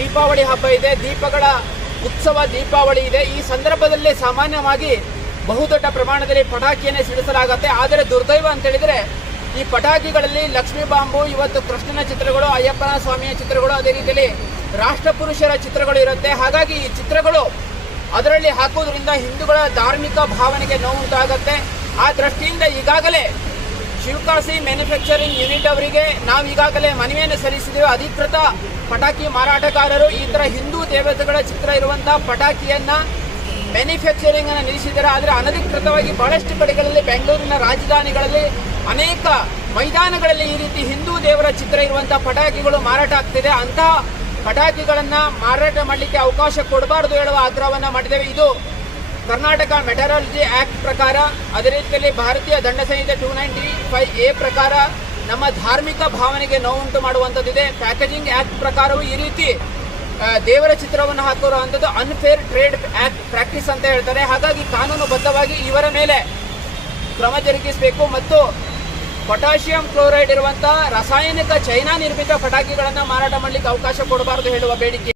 ದೀಪಾವಳಿ ಹಬ್ಬ ಇದೆ, ದೀಪಗಳ ಉತ್ಸವ ದೀಪಾವಳಿ ಇದೆ. ಈ ಸಂದರ್ಭದಲ್ಲಿ ಸಾಮಾನ್ಯವಾಗಿ ಬಹುದೊಡ್ಡ ಪ್ರಮಾಣದಲ್ಲಿ ಪಟಾಕಿಯನ್ನೇ ಸಿಡಿಸಲಾಗುತ್ತೆ. ಆದರೆ ದುರ್ದೈವ ಅಂತ ಹೇಳಿದ್ರೆ ಈ ಪಟಾಕಿಗಳಲ್ಲಿ ಲಕ್ಷ್ಮೀ ಬಾಂಬು, ಇವತ್ತು ಕೃಷ್ಣನ ಚಿತ್ರಗಳು, ಅಯ್ಯಪ್ಪನ ಸ್ವಾಮಿಯ ಚಿತ್ರಗಳು, ಅದೇ ರೀತಿಯಲ್ಲಿ ರಾಷ್ಟ್ರಪುರುಷರ ಚಿತ್ರಗಳು ಇರುತ್ತೆ. ಹಾಗಾಗಿ ಈ ಚಿತ್ರಗಳು ಅದರಲ್ಲಿ ಹಾಕೋದ್ರಿಂದ ಹಿಂದೂಗಳ ಧಾರ್ಮಿಕ ಭಾವನೆಗೆ ನೋವುಂಟಾಗುತ್ತೆ. ಆ ದೃಷ್ಟಿಯಿಂದ ಈಗಾಗಲೇ ಶಿವಕಾಶಿ ಮ್ಯಾನುಫ್ಯಾಕ್ಚರಿಂಗ್ ಯೂನಿಟ್ ಅವರಿಗೆ ನಾವು ಈಗಾಗಲೇ ಮನವಿಯನ್ನು ಸಲ್ಲಿಸಿದ್ದೇವೆ. ಅಧಿಕೃತ ಪಟಾಕಿ ಮಾರಾಟಗಾರರು ಈ ಥರ ಹಿಂದೂ ದೇವತೆಗಳ ಚಿತ್ರ ಇರುವಂತಹ ಪಟಾಕಿಯನ್ನ ಮ್ಯಾನುಫ್ಯಾಕ್ಚರಿಂಗ್ ಅನ್ನು ನಿಲ್ಲಿಸಿದ್ದಾರೆ. ಆದರೆ ಅನಧಿಕೃತವಾಗಿ ಬಹಳಷ್ಟು ಕಡೆಗಳಲ್ಲಿ, ಬೆಂಗಳೂರಿನ ರಾಜಧಾನಿಗಳಲ್ಲಿ ಅನೇಕ ಮೈದಾನಗಳಲ್ಲಿ ಈ ರೀತಿ ಹಿಂದೂ ದೇವರ ಚಿತ್ರ ಇರುವಂತಹ ಪಟಾಕಿಗಳು ಮಾರಾಟ ಆಗ್ತಿದೆ. ಅಂತಹ ಪಟಾಕಿಗಳನ್ನ ಮಾರಾಟ ಮಾಡಲಿಕ್ಕೆ ಅವಕಾಶ ಕೊಡಬಾರದು ಹೇಳುವ ಆಗ್ರಹವನ್ನ ಮಾಡಿದ್ದೇವೆ. ಇದು ಕರ್ನಾಟಕ ಮೆಟರಾಲಜಿ ಆಕ್ಟ್ ಪ್ರಕಾರ, ಅದೇ ರೀತಿಯಲ್ಲಿ ಭಾರತೀಯ ದಂಡ ಸಂಹಿತೆ 295A ಪ್ರಕಾರ ನಮ್ಮ ಧಾರ್ಮಿಕ ಭಾವನೆಗೆ ನೋವುಂಟು ಮಾಡುವಂಥದ್ದಿದೆ. ಪ್ಯಾಕೇಜಿಂಗ್ ಆಕ್ಟ್ ಪ್ರಕಾರವೂ ಈ ರೀತಿ ದೇವರ ಚಿತ್ರವನ್ನು ಹಾಕಿರುವಂಥದ್ದು ಅನ್ಫೇರ್ ಟ್ರೇಡ್ ಆಕ್ಟ್ ಪ್ರಾಕ್ಟೀಸ್ ಅಂತ ಹೇಳ್ತಾರೆ. ಹಾಗಾಗಿ ಕಾನೂನುಬದ್ಧವಾಗಿ ಇವರ ಮೇಲೆ ಕ್ರಮ ಜರುಗಿಸಬೇಕು ಮತ್ತು ಪೊಟ್ಯಾಷಿಯಂ ಕ್ಲೋರೈಡ್ ಇರುವಂತಹ ರಾಸಾಯನಿಕ ಚೈನಾ ನಿರ್ಮಿತ ಪಟಾಕಿಗಳನ್ನು ಮಾರಾಟ ಮಾಡಲಿಕ್ಕೆ ಅವಕಾಶ ಕೊಡಬಾರದು ಹೇಳುವ ಬೇಡಿಕೆ